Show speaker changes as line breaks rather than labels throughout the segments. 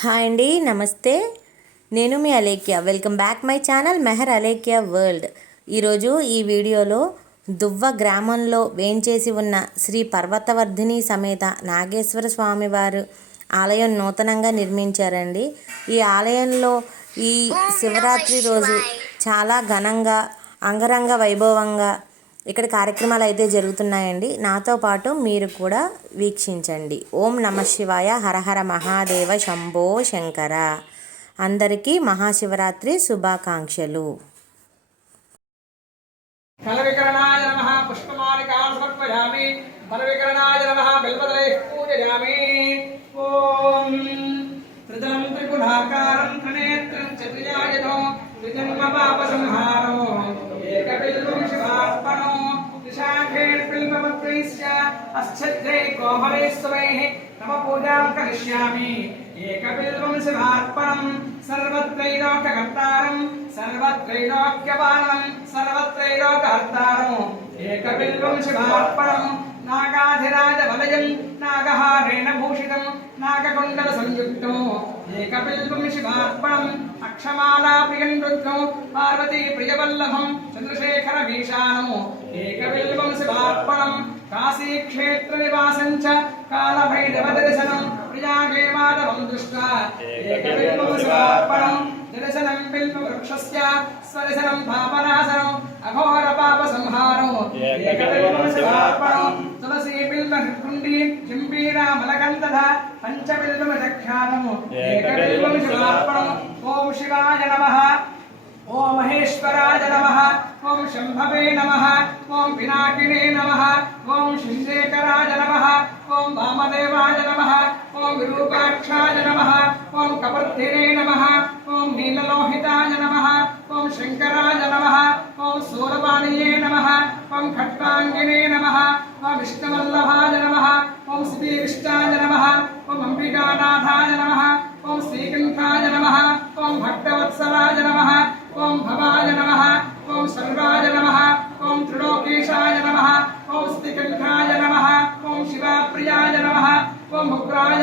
Hi అండి నమస్తే. నేను మీ Alekhya. Welcome back my channel Mehar Alekhya world ఈరోజు ఈ వీడియోలో దువ్వ గ్రామంలో వేంచేసి ఉన్న శ్రీ పర్వతవర్ధిని సమేత నాగేశ్వర స్వామివారు ఆలయం నూతనంగా నిర్మించారండి. ఈ ఆలయంలో ఈ శివరాత్రి రోజు చాలా ఘనంగా అంగరంగ వైభవంగా ఇక్కడ కార్యక్రమాలు అయితే జరుగుతున్నాయండి. నాతో పాటు మీరు కూడా వీక్షించండి. ఓం నమ శివాయ హరహర మహాదేవ శంభో శంకర. అందరికీ మహాశివరాత్రి శుభాకాంక్షలు.
ఫలవికరణాయ నమ పుష్పమాలికాం సమర్పయామి. ఫలవికరణాయ నమ బిల్వదలై పూజయామి. ఓం. త్రిదలం త్రిగుణాకారం త్రినేత్రం చతుర్యాయతో త్రిజన్మ పాప సంహారం. బిల్వపత్రైశ్చ అశ్చద్రై కోమలైస్వైః నమ పూజాం కరిష్యామి ఏకబిల్వం శివార్పణం సర్వత్రైలోకకర్తారం సర్వత్రైలోక్యపాలనం సర్వత్రైలోకహర్తారం ఏకబిల్వం శివార్పణం నాగాధిరాజ వలయం నాగహారేణ భూషితం నాగకొండల సంయుక్తం ఏకబిల్వం శివార్పణం అక్షమాలా ప్రియం రుద్రం పార్వతీ ప్రియవల్లభం చంద్రశేఖర వీశానం ఏకబిల్వం శివార్పణం కాశీక్షేత్ర నివాసం చ కాలభైరవ దర్శనం ప్రియాగే మాధవం దృష్ట్వా ఏకబిల్వం శివార్పణం దర్శనం బిల్వవృక్షస్య స్వదర్శనం పాపనాశనం అఘోర పాప సంహారం ఏకబిల్వం శివార్పణం తులసీ బిల్వ కుండీ జింబీరా మలకందధ పంచబిల్వం దక్షాణం ఏకబిల్వం శివార్పణం ఓం శివాయ నమః ఓ మహేశ్వర నమః ఓం శంభవే నమః ఓం పినాకినే నమః ఓం శిశేఖరాయ నమః ఓం వామదేవాయ నమః ఓం విరూపాక్షాయ నమః ఓం కపర్ధినే నమః ఓం నీలలోహితాయ నమః ఓం శంకరాయ నమః ఓం శూలపాణియే నమః ఓం ఖట్వాంగినే నమః ఓం విష్ణువల్లభాయ నమః ఓం శ్రీవిష్టాయ నమః ఓం అంబికానాథాయ నమః ఓం శ్రీకంఠాయ నమః ఓం ఓం సర్వాయ నమః ఓం త్రిలోకేశాయ నమః ఓం శ్రీకంఠాయ నమః ఓం శివప్రియాయ నమః ఓం ఉగ్రాయ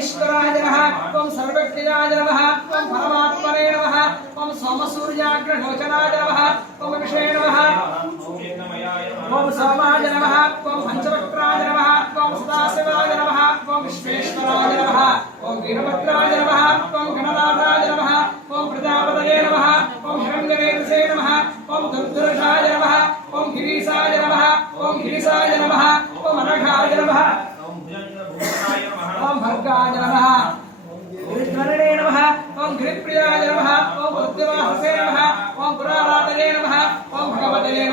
ఓం హరీశ్వరాయ నమః ఓం సర్వజ్ఞాయ నమః ఓం పరమాత్మనే నమః ఓం సోమసూర్యాగ్రగోచరాయ నమః ఓం విషే నమః
ఓం యజ్ఞమయాయ నమః
ఓం సోమాయ నమః ఓం పంచవక్రాయ నమః ఓం సదాశివాయ నమః ఓం విశ్వేశ్వరాయ నమః ఓం వీరభద్రాయ నమః ఓం గణనాథాయ నమః ఓం ప్రజాపతయే నమః ఓం హిరణ్యవేదసే నమః ఓం దుర్దుర్షాయ నమః ఓం గిరీశాయ నమః ఓం గిరిశాయ నమః ఓం అనఘాయ నమః
ఓం భుజంగభూషణాయ నమః
ఓం భర్గాయ నమః గిరిధ్వరణే నమః ఓం గిరిప్రియాయ నమః ఓం మృత్యువాహసే నమః ఓం ఓం భగవతయే